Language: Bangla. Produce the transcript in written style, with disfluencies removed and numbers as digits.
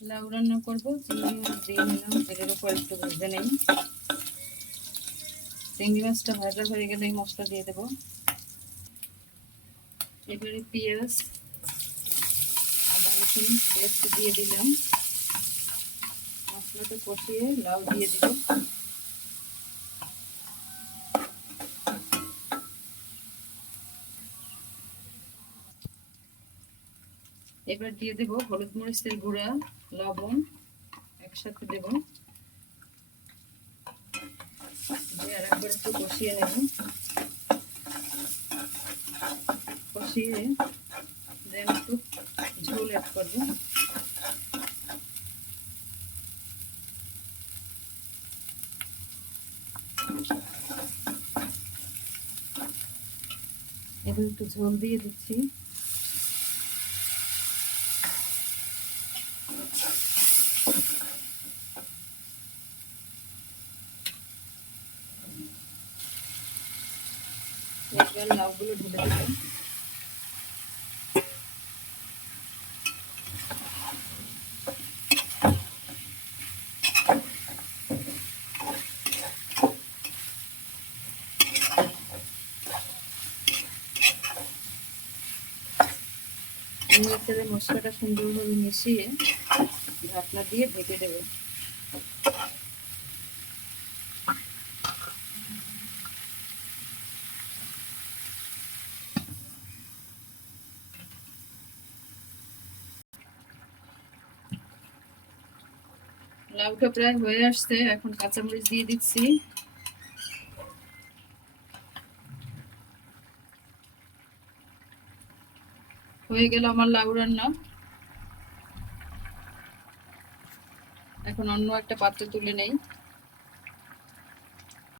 লাউ রান্না করবো, চিংড়ি মাছ দিয়ে নিলাম, তেলের উপর একটু ভেজে নেই। চিংড়ি মাছটা ভাজা হয়ে গেলেই মশলা দিয়ে দেবো। এবারে পেঁয়াজ আদা রসুন পেস্ট দিয়ে দিলাম। মশলাটা কষিয়ে লাউ দিয়ে দিব। এবার দিয়ে দেব হলুদ মরিচের গুঁড়া, লবণ একসাথে দেব, দিয়ে আর একবার একটু কষিয়ে নেব। কষিয়ে দেন একটু ঝোল অ্যাড করবো। এবার একটু ঝোল দিয়ে দিচ্ছি। এবার লাউগুলো ঢেলে দিলাম। মশলাটা সুন্দরভাবে মিশিয়ে ঢাকনা দিয়ে ঢেকে দেবো। লাউটা প্রায় হয়ে আসছে, এখন কাঁচামরিচ দিয়ে দিচ্ছি। হয়ে গেল আমার লাউ রান্না। এখন অন্য একটা পাত্রে তুলে নেই।